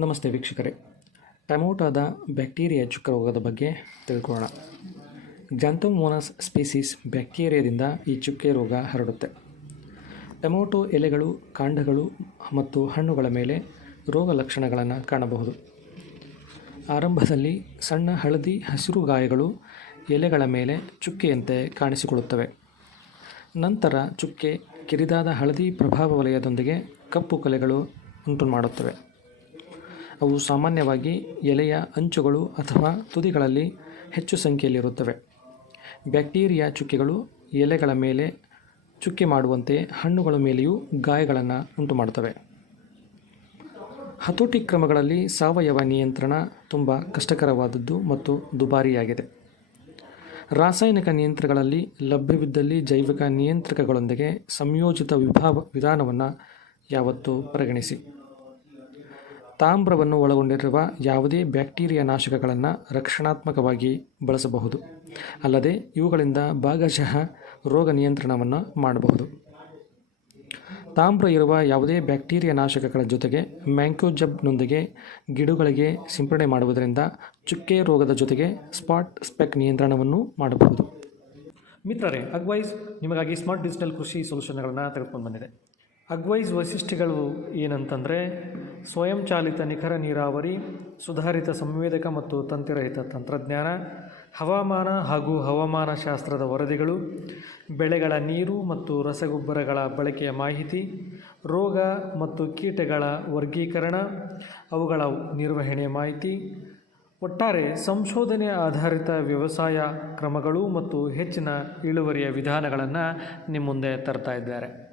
ನಮಸ್ತೆ ವೀಕ್ಷಕರೇ. ಟೊಮೊಟೊದ ಬ್ಯಾಕ್ಟೀರಿಯಾ ಚುಕ್ಕ ರೋಗದ ಬಗ್ಗೆ ತಿಳ್ಕೊಳ್ಳೋಣ. ಗ್ಯಾಂಥೋಮೋನಸ್ ಸ್ಪೀಸೀಸ್ ಬ್ಯಾಕ್ಟೀರಿಯಾದಿಂದ ಈ ಚುಕ್ಕೆ ರೋಗ ಹರಡುತ್ತೆ. ಟೊಮೊಟೊ ಎಲೆಗಳು, ಕಾಂಡಗಳು ಮತ್ತು ಹಣ್ಣುಗಳ ಮೇಲೆ ರೋಗ ಲಕ್ಷಣಗಳನ್ನು ಕಾಣಬಹುದು. ಆರಂಭದಲ್ಲಿ ಸಣ್ಣ ಹಳದಿ ಹಸಿರು ಗಾಯಗಳು ಎಲೆಗಳ ಮೇಲೆ ಚುಕ್ಕೆಯಂತೆ ಕಾಣಿಸಿಕೊಳ್ಳುತ್ತವೆ. ನಂತರ ಚುಕ್ಕೆ ಕಿರಿದಾದ ಹಳದಿ ಪ್ರಭಾವ ವಲಯದೊಂದಿಗೆ ಕಪ್ಪು ಕಲೆಗಳು ಉಂಟು ಮಾಡುತ್ತವೆ ಅವು ಸಾಮಾನ್ಯವಾಗಿ ಎಲೆಯ ಅಂಚುಗಳು ಅಥವಾ ತುದಿಗಳಲ್ಲಿ ಹೆಚ್ಚು ಸಂಖ್ಯೆಯಲ್ಲಿರುತ್ತವೆ. ಬ್ಯಾಕ್ಟೀರಿಯಾ ಚುಕ್ಕೆಗಳು ಎಲೆಗಳ ಮೇಲೆ ಚುಕ್ಕೆ ಮಾಡುವಂತೆ ಹಣ್ಣುಗಳ ಮೇಲೆಯೂ ಗಾಯಗಳನ್ನು ಉಂಟುಮಾಡುತ್ತವೆ. ಹತೋಟಿ ಕ್ರಮಗಳಲ್ಲಿ ಸಾವಯವ ನಿಯಂತ್ರಣ ತುಂಬ ಕಷ್ಟಕರವಾದದ್ದು ಮತ್ತು ದುಬಾರಿಯಾಗಿದೆ. ರಾಸಾಯನಿಕ ನಿಯಂತ್ರಗಳಲ್ಲಿ ಲಭ್ಯವಿದ್ದಲ್ಲಿ ಜೈವಿಕ ನಿಯಂತ್ರಕಗಳೊಂದಿಗೆ ಸಂಯೋಜಿತ ವಿಭಾವ ವಿಧಾನವನ್ನು ಯಾವತ್ತೂ ಪರಿಗಣಿಸಿ. ತಾಮ್ರವನ್ನು ಒಳಗೊಂಡಿರುವ ಯಾವುದೇ ಬ್ಯಾಕ್ಟೀರಿಯಾ ನಾಶಕಗಳನ್ನು ರಕ್ಷಣಾತ್ಮಕವಾಗಿ ಬಳಸಬಹುದು. ಅಲ್ಲದೆ ಇವುಗಳಿಂದ ಭಾಗಶಃ ರೋಗ ನಿಯಂತ್ರಣವನ್ನು ಮಾಡಬಹುದು. ತಾಮ್ರ ಇರುವ ಯಾವುದೇ ಬ್ಯಾಕ್ಟೀರಿಯಾ ನಾಶಕಗಳ ಜೊತೆಗೆ ಮ್ಯಾಂಕೋಜಬ್ನೊಂದಿಗೆ ಗಿಡಗಳಿಗೆ ಸಿಂಪಡಣೆ ಮಾಡುವುದರಿಂದ ಚುಕ್ಕೆ ರೋಗದ ಜೊತೆಗೆ ಸ್ಪಾಟ್ ಸ್ಪೆಕ್ ನಿಯಂತ್ರಣವನ್ನು ಮಾಡಬಹುದು. ಮಿತ್ರರೇ, ಅಗ್ವೈಸ್ ನಿಮಗಾಗಿ ಸ್ಮಾರ್ಟ್ ಡಿಜಿಟಲ್ ಕೃಷಿ ಸೊಲ್ಯೂಷನ್ಗಳನ್ನು ತೆಗೆದುಕೊಂಡು ಬಂದಿದೆ. ಅಗ್ವೈಸ್ ವೈಶಿಷ್ಟ್ಯಗಳು ಏನಂತಂದರೆ ಸ್ವಯಂಚಾಲಿತ ನಿಖರ ನೀರಾವರಿ, ಸುಧಾರಿತ ಸಂವೇದಕ ಮತ್ತು ತಂತಿರಹಿತ ತಂತ್ರಜ್ಞಾನ, ಹವಾಮಾನ ಹಾಗೂ ಹವಾಮಾನ ಶಾಸ್ತ್ರದ ವರದಿಗಳು, ಬೆಳೆಗಳ ನೀರು ಮತ್ತು ರಸಗೊಬ್ಬರಗಳ ಬಳಕೆಯ ಮಾಹಿತಿ, ರೋಗ ಮತ್ತು ಕೀಟಗಳ ವರ್ಗೀಕರಣ, ಅವುಗಳ ನಿರ್ವಹಣೆ ಮಾಹಿತಿ, ಒಟ್ಟಾರೆ ಸಂಶೋಧನೆ ಆಧಾರಿತ ವ್ಯವಸಾಯ ಕ್ರಮಗಳು ಮತ್ತು ಹೆಚ್ಚಿನ ಇಳುವರಿಯ ವಿಧಾನಗಳನ್ನು ನಿಮ್ಮ ಮುಂದೆ ತರ್ತಾ ಇದ್ದಾರೆ.